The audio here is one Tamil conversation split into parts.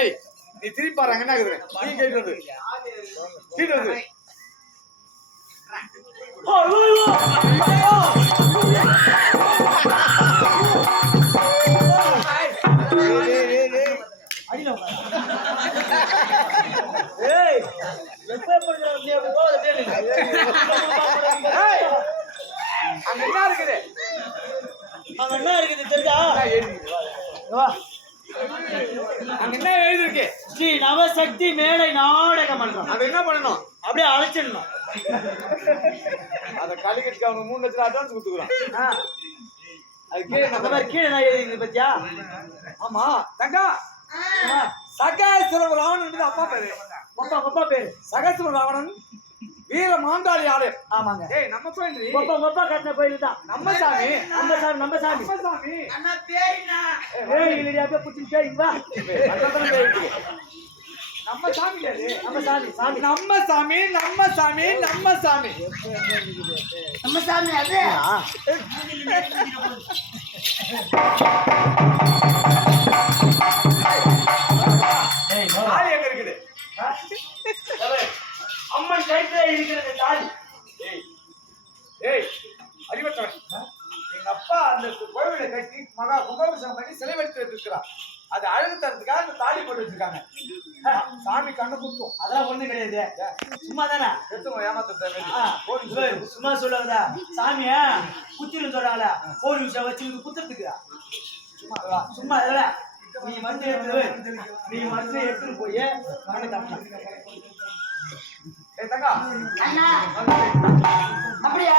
ஏய் நீ திருப்பி பாரு அங்க என்ன இருக்குது? நீ கேட்டு வந்து. கீட்டு வந்து. ஏய் எப்ப படிக்கிற நீ அப்படி போகாத டேய் ஏய், அங்க என்ன இருக்குது? அங்க என்ன இருக்குது? தெரிஞ்சா என்ன எழுதிருக்கு? வா. அங்க என்ன எழுதிருக்கு ஸ்ரீ நவசக்தி மேடை நாடக மன்றம். அது என்ன பண்ணணும்? அப்படியே அழைச்சிடணும். அத கலிக்கட்டுக்கு அவனுக்கு மூணு லட்சம் அட்வான்ஸ் கொடுத்துக்குறான் அது கீழே அந்த நம்ம மாதிரி கீழே நான் எழுதிங்க பத்தியா? ஆமா. தங்கா. சகாசுரம் ராவணன் அப்பா பேரு. மொப்பா மொப்பா பேரு. சகாசுரம் ராவணன் வீர மாண்டாளி ஆளு. ஆமாங்க. ஏய் நம்ம கோயில் மொப்பா மொப்பா கட்டின கோயில் தான். நம்ம சாமி நம்ம சாமி நம்ம சாமி. நம்ம சாமி. ஏய் இல்லையா அப்படியே புடிச்சு போய் வா. நம்ம சாமி அது. நம்ம சாமி சாமி. நம்ம சாமி நம்ம சாமி நம்ம சாமி. நம்ம சாமி அது. மகா கும்பாபிஷேகம் பண்ணி சிலை வடித்து வச்சிருக்கிறான் அது அழகு தரத்துக்காக அந்த தாலி போட்டு வச்சிருக்காங்க. சாமி கண்ணு குத்தும். அதெல்லாம் ஒண்ணு கிடையாது. சும்மா தானே எடுத்துங்க ஏமாத்த சும்மா சொல்லாதா சாமியா குத்திரும் சொல்றாங்கள ஒரு நிமிஷம் வச்சு குத்துறதுக்கு சும்மா சும்மா இல்ல நீ மட்டும் எடுத்து நீ மட்டும் எடுத்துட்டு போய் மண்ணை தங்கா. அண்ணா. அப்படியா?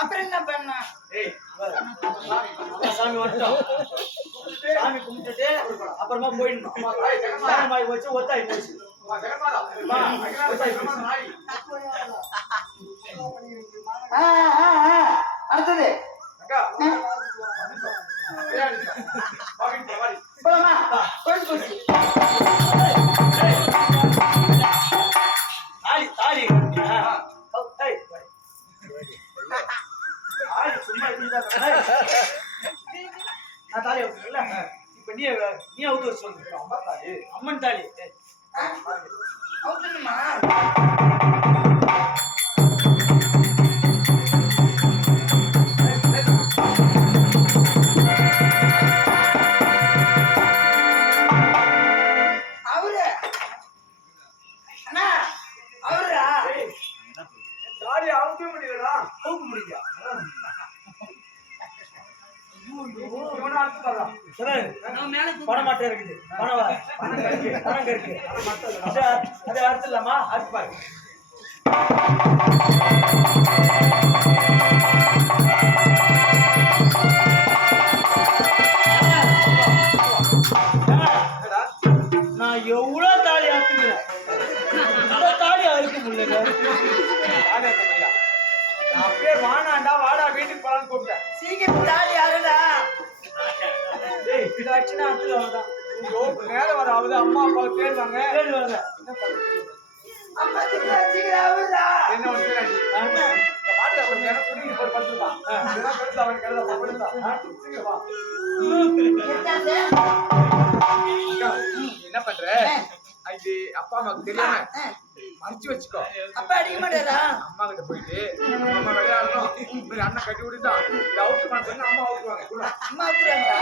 அப்புறம் என்ன பண்ண சாமி வந்துட்டோம். அப்புறமா போயிடணும். போச்சு ஒத்தாய் போச்சு. அம்மா, ஒத்தாய் போச்சு. ஆ, ஆ, ஆ. அடுத்தது. தாலி சும்மா. நான்? இப்ப நீ நீ அவுத்து வர சொல்லு. அம்மா தாலி. அம்மன் தாலி. அவுத்துணுமா முடியா? இவனை அறுத்து தர்றான் சரி, பணம் மட்டும் இருக்குது. பணம். பணம் இருக்கு. இருக்கு. அது அது அறுத்துடலாமா? அறுத்து பாரு. என்னடா நான் எவ்வளவு தாலி அறுத்துக்கிறேன்? இந்த தாலி அறுக்க முடியல. நான் அப்படியே வானாண்டா வாடா வீட்டுக்கு போலான்னு கூப்பிட்டேன். சீக்கிரம் தாலி அருளா டேய் இதாச்சுன்னா அறுத்துக்கலாம் தான் ஐயோ, நேரம் வர ஆகுது அம்மா அப்பா தேடுவாங்க. தேடுவாங்க. என்ன பண்ற? இது அப்பா அம்மாக்கு தெரியாம மறைச்சு வச்சுக்கோ. அப்பா அடிக்க மாட்டாரா? அம்மா கிட்ட போயிட்டு அம்மா விளையாடணும். அண்ணன் கட்டி விட்டுட்டா இந்த அவுட் பண்ண சொன்னா அம்மா அவுட்டுவாங்க அம்மா வந்துடுறாங்களா